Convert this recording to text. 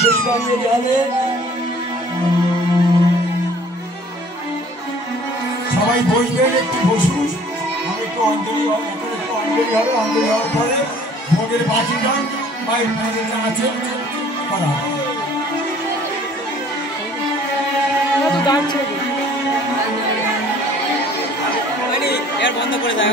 পুষ্পাঞ্জলি হবে। সবাই বসবেন, একটু বসুন। আমি একটু অঞ্জলি হবে, অঞ্জলি হওয়ার পরে ভোগের বাকি গান মায়ের আছে করা গান ছেড়ে বন্ধ করে দেয়।